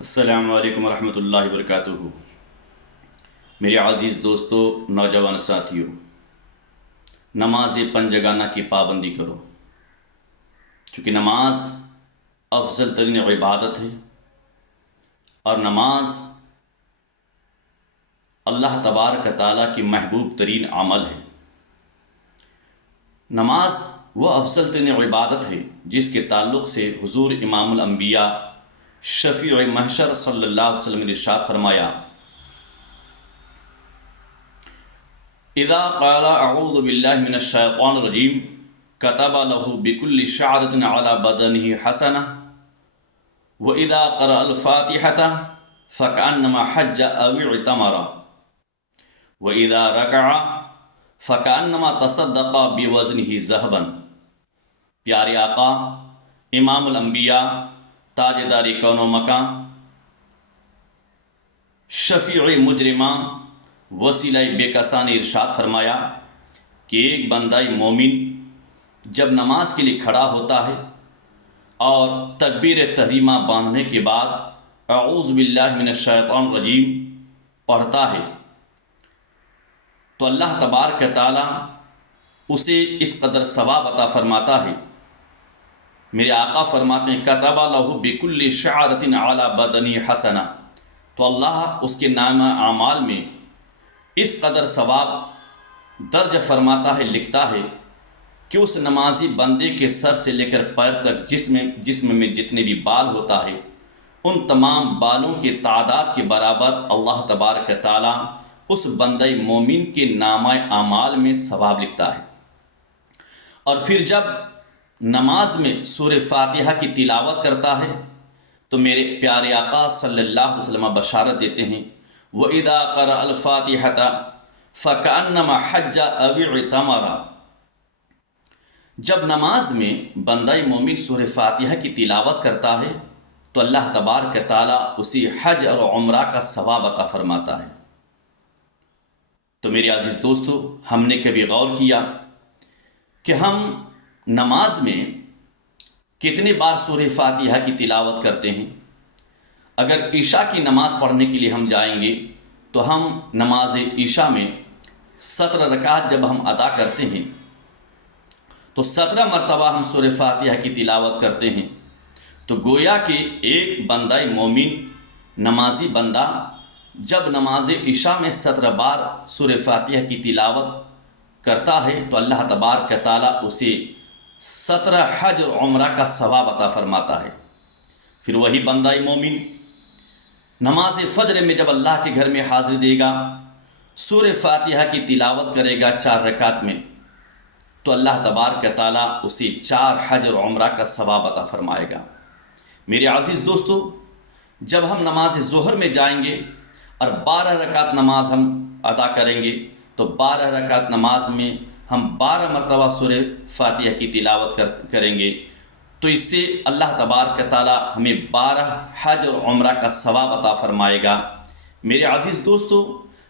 السلام علیکم ورحمۃ اللہ وبرکاتہ۔ میرے عزیز دوستو، نوجوان ساتھیوں، نماز پنجگانہ کی پابندی کرو، چونکہ نماز افضل ترین عبادت ہے اور نماز اللہ تبارک تعالیٰ کی محبوب ترین عمل ہے۔ نماز وہ افضل ترین عبادت ہے جس کے تعلق سے حضور امام الانبیاء شفیع محشر صلی اللہ علیہ وسلم نے ارشاد فرمایا، اذا قال اعوذ باللہ من الشیطان الرجیم كتب له بكل شعرة على بدنه حسنة واذا قرأ الفاتحة فكأنما حج او اعتمر واذا ركع فكأنما تصدق بوزنه ذهبا۔ پیارے آقا امام الانبیاء، تاجدار کون و مکان، شفیع مجرماں، وسیلہ بے کساں نے ارشاد فرمایا کہ ایک بندہ مومن جب نماز کے لیے کھڑا ہوتا ہے اور تکبیر تحریمہ باندھنے کے بعد اعوذ باللہ من الشیطان الرجیم پڑھتا ہے تو اللہ تبارک تعالیٰ اسے اس قدر ثواب عطا فرماتا ہے۔ میرے آقا فرماتے ہیں کتب لہ بکل شعرۃ علی بدنہ حسنہ، تو اللہ اس کے نامہ اعمال میں اس قدر ثواب درج فرماتا ہے، لکھتا ہے کہ اس نمازی بندے کے سر سے لے کر پیر تک جسم میں جتنے بھی بال ہوتا ہے ان تمام بالوں کی تعداد کے برابر اللہ تبارک تعالیٰ اس بندہ مومن کے نامہ اعمال میں ثواب لکھتا ہے۔ اور پھر جب نماز میں سورہ فاتحہ کی تلاوت کرتا ہے تو میرے پیارے آقا صلی اللہ علیہ وسلم بشارت دیتے ہیں، وَإِذَا قَرَأَ الْفَاتِحَةَ فَكَأَنَّمَا حَجَّ أَوْ اعْتَمَرَ۔ جب نماز میں بندہ مومن سورہ فاتحہ کی تلاوت کرتا ہے تو اللہ تبارک تعالیٰ اسی حج اور عمرہ کا ثواب عطا فرماتا ہے۔ تو میرے عزیز دوستو، ہم نے کبھی غور کیا کہ ہم نماز میں کتنے بار سورہ فاتحہ کی تلاوت کرتے ہیں؟ اگر عشاء کی نماز پڑھنے کے لیے ہم جائیں گے تو ہم نماز عشاء میں 17 رکعت جب ہم ادا کرتے ہیں تو 17 مرتبہ ہم سورہ فاتحہ کی تلاوت کرتے ہیں، تو گویا کہ ایک بندہ مومن نمازی بندہ جب نماز عشاء میں 17 بار سورہ فاتحہ کی تلاوت کرتا ہے تو اللہ تبارک تعالیٰ اسے 17 حج اور عمرہ کا ثواب عطا فرماتا ہے۔ پھر وہی بندہ مومن نماز فجر میں جب اللہ کے گھر میں حاضر دے گا، سورہ فاتحہ کی تلاوت کرے گا 4 رکعت میں، تو اللہ تبارک تعالیٰ اسے 4 حج اور عمرہ کا ثواب عطا فرمائے گا۔ میرے عزیز دوستو، جب ہم نماز ظہر میں جائیں گے اور 12 رکعت نماز ہم ادا کریں گے تو 12 رکعت نماز میں ہم 12 مرتبہ سورہ فاتحہ کی تلاوت کریں گے، تو اس سے اللہ تبارک تعالیٰ ہمیں 12 حج اور عمرہ کا ثواب عطا فرمائے گا۔ میرے عزیز دوستو،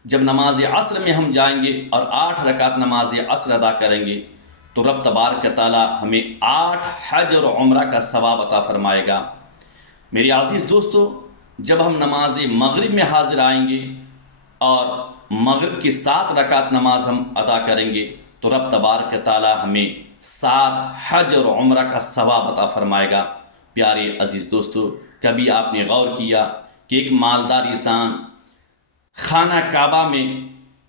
جب نماز عصر میں ہم جائیں گے اور 8 رکعت نماز عصر ادا کریں گے تو رب تبارک تعالیٰ ہمیں 8 حج اور عمرہ کا ثواب عطا فرمائے گا۔ میرے عزیز دوستو، جب ہم نماز مغرب میں حاضر آئیں گے اور مغرب کی 7 رکعت نماز ہم ادا کریں گے تو رب تبارک تعالیٰ ہمیں 7 حج اور عمرہ کا ثواب عطا فرمائے گا۔ پیارے عزیز دوستو، کبھی آپ نے غور کیا کہ ایک مالدار انسان خانہ کعبہ میں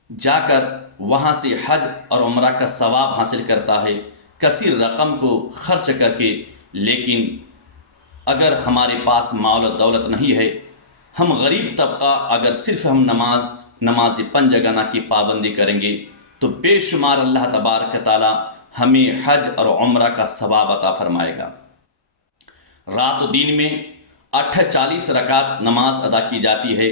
جا کر وہاں سے حج اور عمرہ کا ثواب حاصل کرتا ہے کثیر رقم کو خرچ کر کے، لیکن اگر ہمارے پاس مال و دولت نہیں ہے، ہم غریب طبقہ اگر صرف ہم نماز پنجگانہ کی پابندی کریں گے تو بے شمار اللہ تبارک تعالیٰ ہمیں حج اور عمرہ کا ثواب عطا فرمائے گا۔ رات و دن میں 48 رکعت نماز ادا کی جاتی ہے،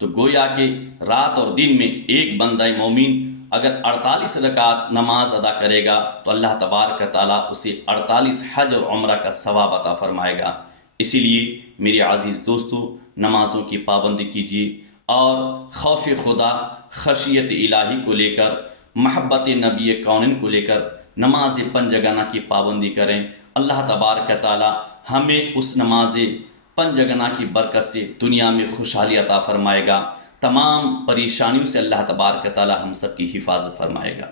تو گویا کہ رات اور دن میں ایک بندہ مومن اگر 48 رکعت نماز ادا کرے گا تو اللہ تبارک تعالیٰ اسے 48 حج اور عمرہ کا ثواب عطا فرمائے گا۔ اسی لیے میرے عزیز دوستو، نمازوں کی پابندی کیجیے اور خوف خدا، خشیت الہی کو لے کر، محبت نبی کونین کو لے کر نماز پنجگانہ کی پابندی کریں۔ اللہ تبارک تعالی ہمیں اس نماز پنجگنا کی برکت سے دنیا میں خوشحالی عطا فرمائے گا، تمام پریشانیوں سے اللہ تبارک و تعالی ہم سب کی حفاظت فرمائے گا۔